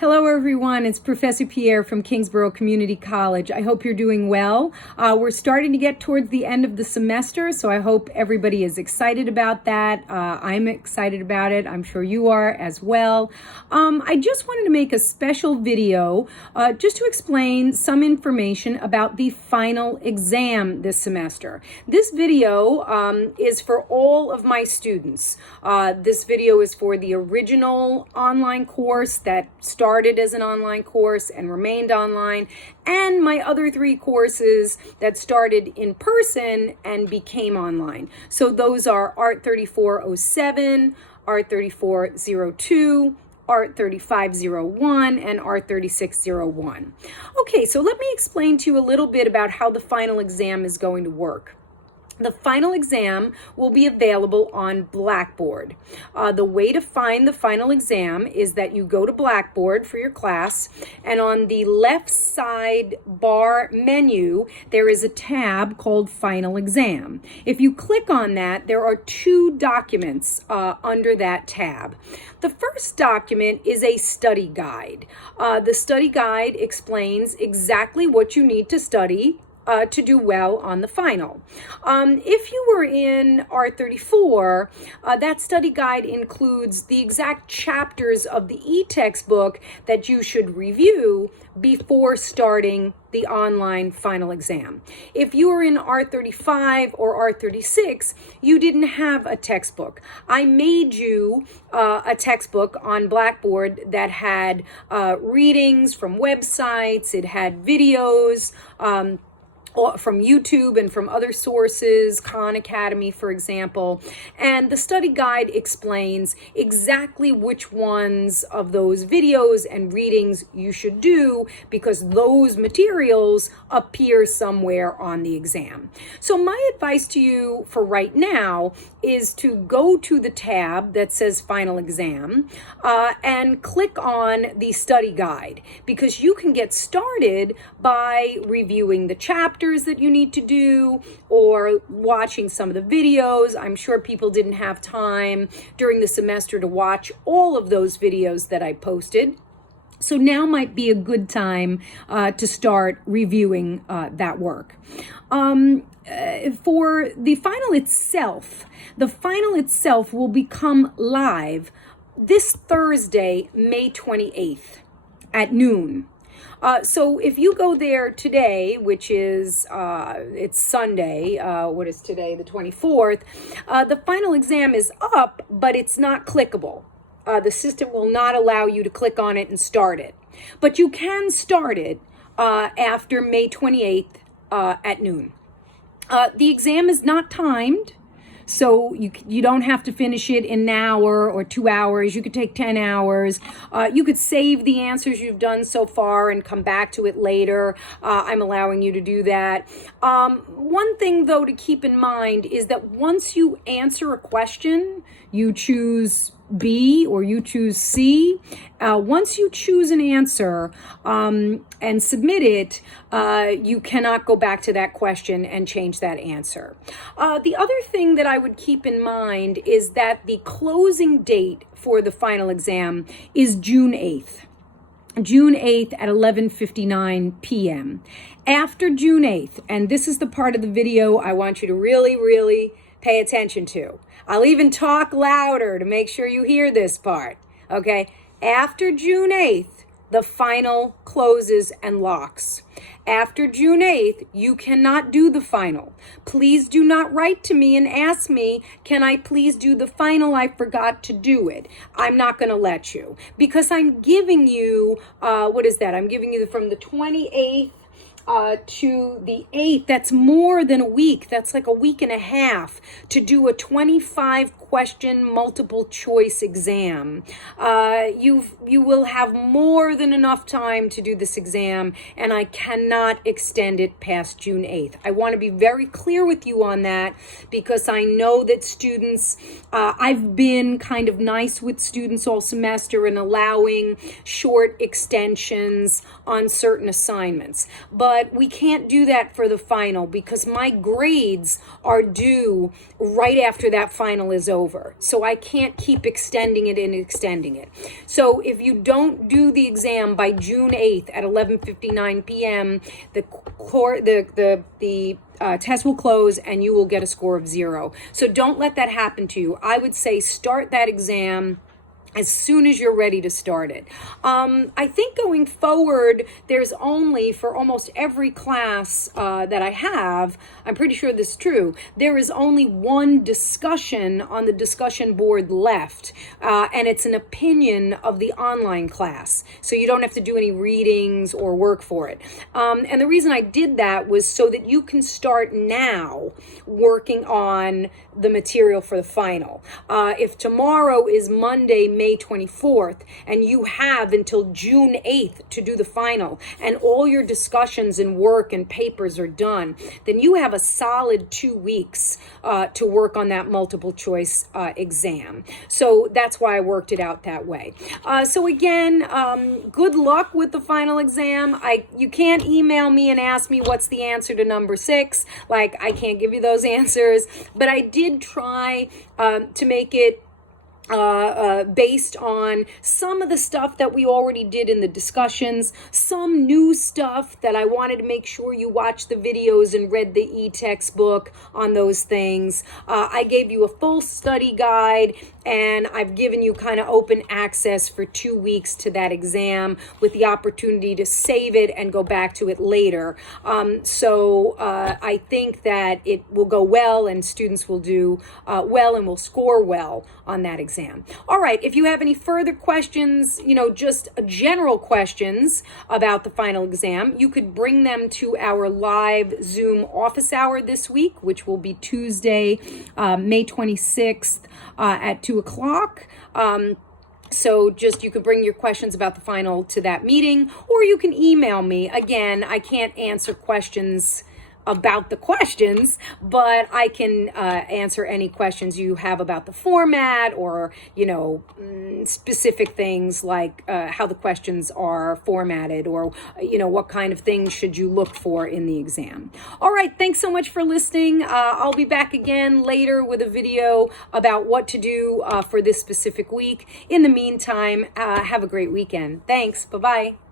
Hello everyone, it's Professor Pierre from Kingsborough Community College. I hope you're doing well. We're starting to get towards the end of the semester, so I hope everybody is excited about that. I'm excited about it. I'm sure you are as well. I just wanted to make a special video just to explain some information about the final exam this semester. This video is for all of my students. This video is for the original online course that started as an online course and remained online, and my other three courses that started in person and became online. So those are Art 3407, Art 3402, Art 3501, and Art 3601. Okay, so let me explain to you a little bit about how the final exam is going to work. The final exam will be available on Blackboard. The way to find the final exam is that you go to Blackboard for your class, and on the left side bar menu, there is a tab called Final Exam. If you click on that, there are two documents under that tab. The first document is a study guide. The study guide explains exactly what you need to study to do well on the final. If you were in Art 34, that study guide includes the exact chapters of the e-textbook that you should review before starting the online final exam. If you were in Art 35 or Art 36, you didn't have a textbook. I made you a textbook on Blackboard that had readings from websites, it had videos, from YouTube and from other sources, Khan Academy, for example. And the study guide explains exactly which ones of those videos and readings you should do, because those materials appear somewhere on the exam. So my advice to you for right now is to go to the tab that says Final Exam and click on the study guide, because you can get started by reviewing the chapters that you need to do or watching some of the videos. I'm sure people didn't have time during the semester to watch all of those videos that I posted. So now might be a good time to start reviewing that work. For the final itself will become live this Thursday, May 28th at noon. So if you go there today, which is, it's Sunday, what is today, the 24th, the final exam is up, but it's not clickable. The system will not allow you to click on it and start it. But you can start it after May 28th at noon. The exam is not timed. So you don't have to finish it in an hour or 2 hours. You could take 10 hours. You could save the answers you've done so far and come back to it later. I'm allowing you to do that. One thing, though, to keep in mind is that once you answer a question, you choose B or you choose C. Once you choose an answer and submit it, you cannot go back to that question and change that answer. The other thing that I would keep in mind is that the closing date for the final exam is June 8th. June 8th at 11:59 p.m. After June 8th, and this is the part of the video I want you to really pay attention to. I'll even talk louder to make sure you hear this part, okay? After June 8th, the final closes and locks. After June 8th, you cannot do the final. Please do not write to me and ask me, can I please do the final? I forgot to do it. I'm not going to let you, because I'm giving you, I'm giving you from the 28th to the 8th. That's more than a week. That's like a week and a half to do a 25-question multiple choice exam. You will have more than enough time to do this exam, and I cannot extend it past June 8th. I want to be very clear with you on that, because I know that students, I've been kind of nice with students all semester and allowing short extensions on certain assignments. But but we can't do that for the final because my grades are due right after that final is over. So I can't keep extending it and extending it. So if you don't do the exam by June 8th at 11:59 p.m., the test will close and you will get a score of 0. So don't let that happen to you. I would say start that exam as soon as you're ready to start it. I think going forward, there's only, for almost every class that I have, I'm pretty sure this is true, there is only one discussion on the discussion board left, and it's an opinion of the online class. So you don't have to do any readings or work for it. And the reason I did that was so that you can start now working on the material for the final. If tomorrow is Monday, May 24th, and you have until June 8th to do the final, and all your discussions and work and papers are done, then you have a solid 2 weeks to work on that multiple choice exam. So that's why I worked it out that way. So again, good luck with the final exam. You can't email me and ask me what's the answer to number 6. Like, I can't give you those answers, but I did try to make it based on some of the stuff that we already did in the discussions, some new stuff that I wanted to make sure you watched the videos and read the e-textbook on those things. I gave you a full study guide, and I've given you kind of open access for 2 weeks to that exam with the opportunity to save it and go back to it later. So I think that it will go well and students will do well and will score well on that exam. All right, if you have any further questions, just general questions about the final exam, you could bring them to our live Zoom office hour this week, which will be Tuesday, May 26th at 2 o'clock. So you could bring your questions about the final to that meeting, or you can email me. Again, I can't answer questions about the questions, but I can answer any questions you have about the format or, specific things like how the questions are formatted or, what kind of things should you look for in the exam. All right, thanks so much for listening. I'll be back again later with a video about what to do for this specific week. In the meantime, have a great weekend. Thanks. Bye-bye.